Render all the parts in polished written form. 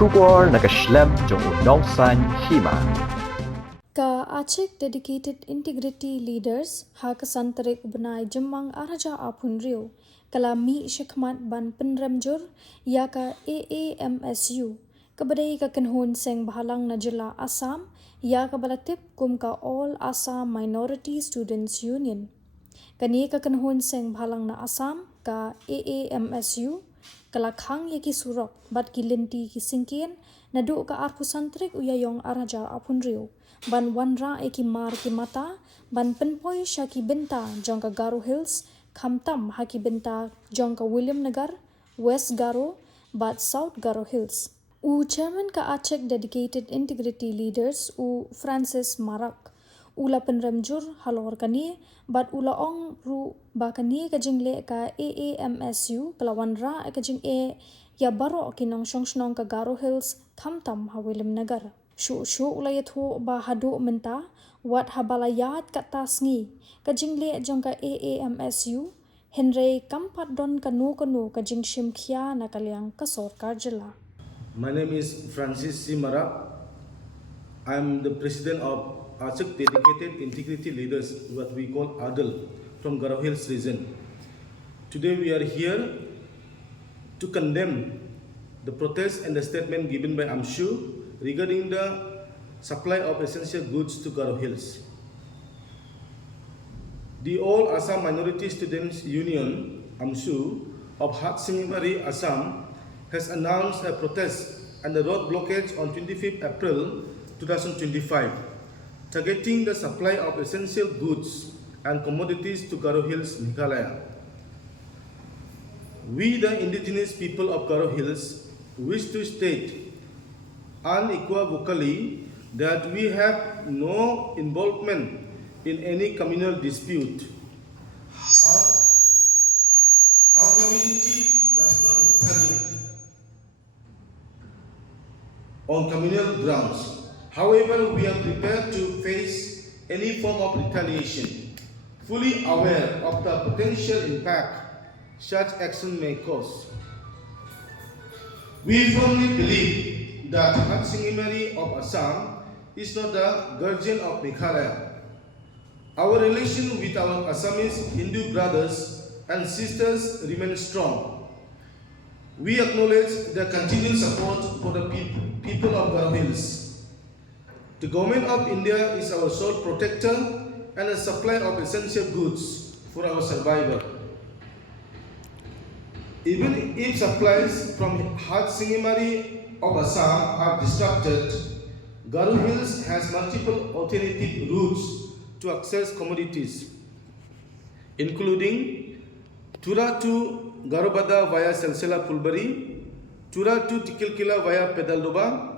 Shubor nakaslem jong unongsan Hima. Ka Aceh dedicated integrity leaders ha kasantarik ubnai jemang araja apun rio kala mi syakmat ban Pynrem jur ya ka AAMSU kabadai ka kenhun Sengbhalang najela Assam ya ka balatip kum ka All Assam Minority Students Union kani ka kenhun Sengbhalang na Assam ka AAMSU kala Khang yaki surok bat ki Lynti ki singkien nadu ka arku santrik uyayong araja apun rio ban wanra eki mar ki mata ban Pynpoi shaki benta jongka Garo Hills khamtam haki benta jongka William Nagar West Garo bat South Garo Hills u chairman ka Aceh dedicated integrity leaders u Francis Marak ula Pynrem jur halor kani bat ula ong ru bakani ka jingle ka AAMSU kalawan ra ka jing ya baro kinong shongshnong ka Garo Hills khamtam ha William Nagar shu ulayat ho ba hado menta wat habalayat ka tasngi ka jingle jongka AAMSU Henry kampat don kanu ka jingshim khia na kalyang ka sarkar jila. My name is Francis Marak. I'm the president of Aceh Dedicated Integrity Leaders, what we call Adil, from Garo Hills region. Today we are here to condemn the protest and the statement given by AMSU regarding the supply of essential goods to Garo Hills. The All Assam Minority Students Union, AMSU, of Sengbhalang, Assam, has announced a protest and a road blockage on 25th April 2025, targeting the supply of essential goods and commodities to Garo Hills, Meghalaya. We, the indigenous people of Garo Hills, wish to state unequivocally that we have no involvement in any communal dispute. Our community does not retaliate on communal grounds. However, we are prepared to face any form of retaliation, fully aware of the potential impact such action may cause. We firmly believe that Sengbhalang of Assam is not the guardian of Meghalaya. Our relation with our Assamese Hindu brothers and sisters remains strong. We acknowledge the continued support for the people of Garo Hills. The Government of India is our sole protector and a supplier of essential goods for our survival. Even if supplies from Sengbhalang of Assam are disrupted, Garo Hills has multiple alternative routes to access commodities, including Tura to Garobada via Selsela Pulbari, Tura to Tikilkila via Pedaldoba,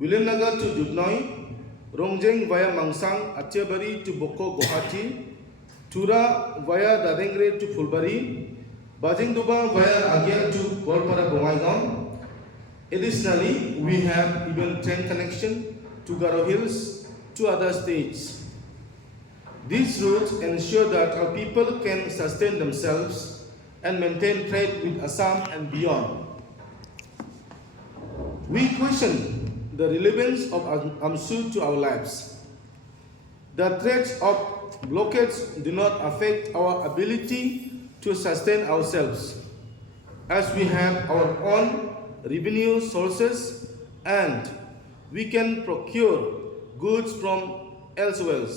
William Nagar to Dudnoi, Rongjeng via Mangsang, Acehbari to Boko Guwahati, Tura via Dadengre to Fulbari, Bajingdoba via Agia to Golpara Bongaigaon. Additionally, we have even train connection to Garo Hills to other states. These routes ensure that our people can sustain themselves and maintain trade with Assam and beyond. We question the relevance of AMSU to our lives. The threats of blockades do not affect our ability to sustain ourselves, as we have our own revenue sources and we can procure goods from elsewhere.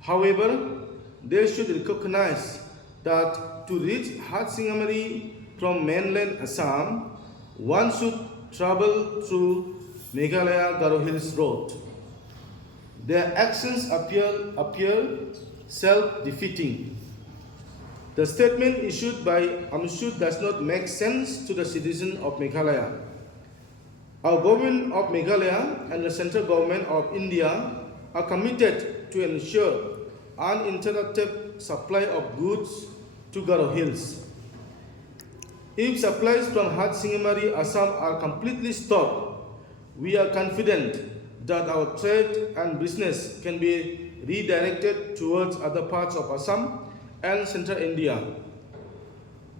However, they should recognize that to reach Sengbhalang from mainland Assam, one should travel through Meghalaya Garo Hills Road. Their actions appear self-defeating. The statement issued by AMSU does not make sense to the citizens of Meghalaya. Our government of Meghalaya and the central government of India are committed to ensure uninterrupted supply of goods to Garo Hills. If supplies from Sengbhalang, Assam are completely stopped, we are confident that our trade and business can be redirected towards other parts of Assam and central India.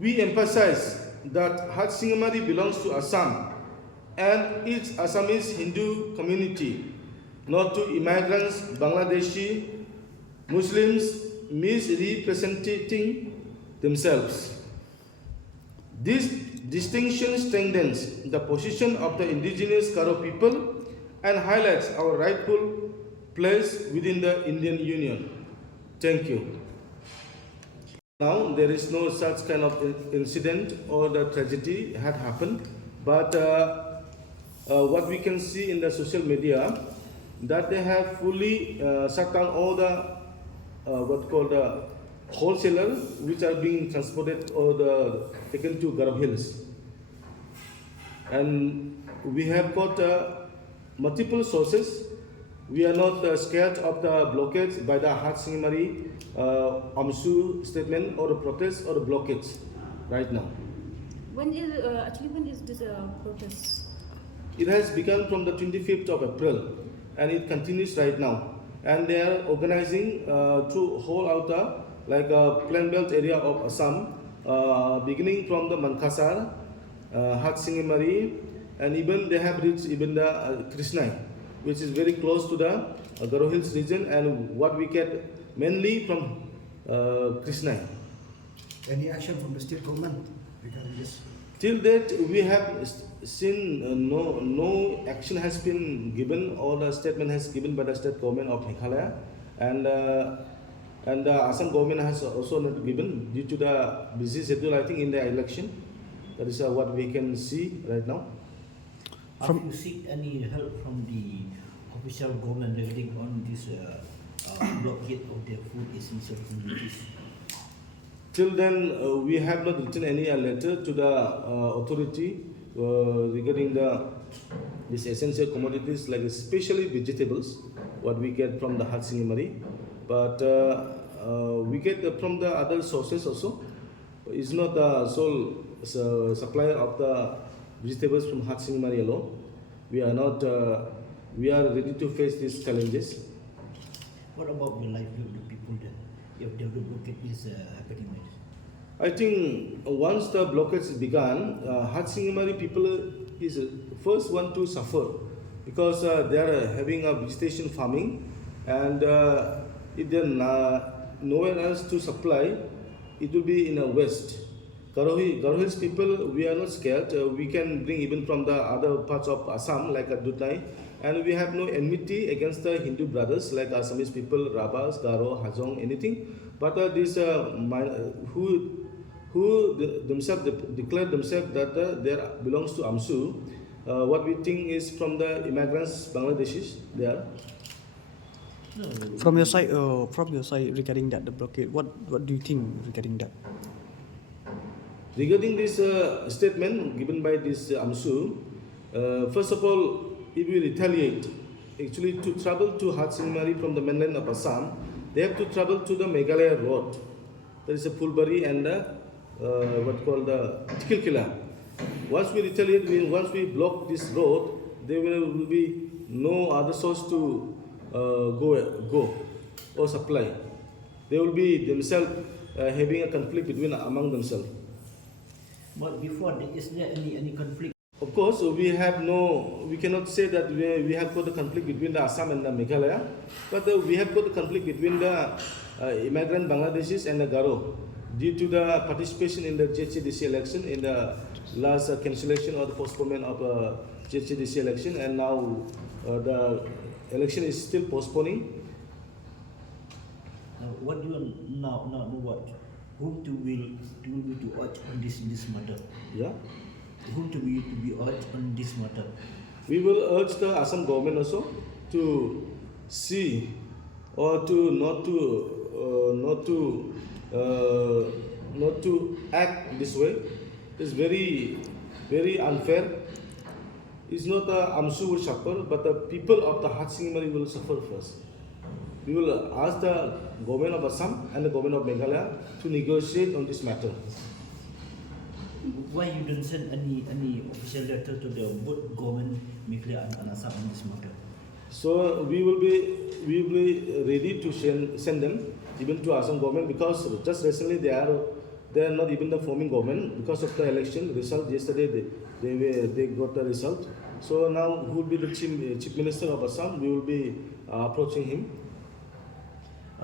We emphasize that Sengbhalang belongs to Assam and its Assamese Hindu community, not to immigrants, Bangladeshi, Muslims misrepresenting themselves. This distinction strengthens the position of the indigenous Garo people and highlights our rightful place within the Indian Union. Thank you. Now, there is no such kind of incident or the tragedy had happened, but what we can see in the social media, that they have fully shut down all the what called the wholesalers which are being transported or taken to Garo Hills. And we have got multiple sources. We are not scared of the blockades by the Hatsingimari Amsu statement or the protest or the blockades right now. When is this protest? It has begun from the 25th of April and it continues right now. And they are organizing to hold out a plain belt area of Assam, beginning from the Mankasar, Hatsingimari, and even they have reached even the Krishnai, which is very close to the Garo Hills region, and what we get mainly from Krishnai. Any action from the state government regarding this? Till date, we have seen no action has been given or the statement has given by the state government of Meghalaya, and the Assam government has also not given due to the busy schedule, I think, in the election. That is what we can see right now. Have you seek any help from the official government regarding on this blockade of the food essential commodities? Till then, we have not written any letter to the authority regarding these essential commodities, like especially vegetables, what we get from the Hatsingimari. But we get from the other sources also. It's not the sole supplier of the vegetables from Hatsingimari alone. We are not. We are ready to face these challenges. What about the livelihood of the people then? If the blockade is happening like this? I think once the blockage began, Hatsingimari people is first one to suffer because they are having a vegetation farming, and if there nowhere else to supply, it will be in the west. Garo Hills people, we are not scared. We can bring even from the other parts of Assam, like Dutnai, and we have no enmity against the Hindu brothers like Assamese people, Rabas, Garo, Hajong, anything. But these who themselves declare themselves that they belongs to Amsu, what we think is from the immigrants, Bangladeshis, they are. No. From your side regarding that the blockade, what do you think regarding that? Regarding this statement given by this Amsu, first of all, if we retaliate, actually to travel to Hatsingimari from the mainland of Assam, they have to travel to the Meghalaya road. There is a Fulbari and what called the Tikilkila. Once we retaliate, once we block this road, there will be no other source to go or supply. They will be themselves having a conflict among themselves. But before, is there any conflict? Of course, we cannot say that we have got a conflict between the Assam and the Meghalaya, but we have got a conflict between the immigrant Bangladeshis and the Garo due to the participation in the JHDC election, in the last cancellation or the postponement of JHDC election, and now the election is still postponing. Now, what do you now what? Whom to urge on this matter? Yeah. Whom to be urged on this matter? We will urge the Assam government also to see or to not to act this way. It's very, very unfair. It's not the Amsu will suffer, but the people of the Hatsingimari will suffer first. We will ask the government of Assam and the government of Meghalaya to negotiate on this matter. Why you don't send any official letter to the both government, Meghalaya and Assam on this matter? So we will be ready to send them even to Assam government, because just recently they are They are not even the forming government because of the election result. Yesterday they got the result. So now who will be the chief minister of Assam? We will be approaching him.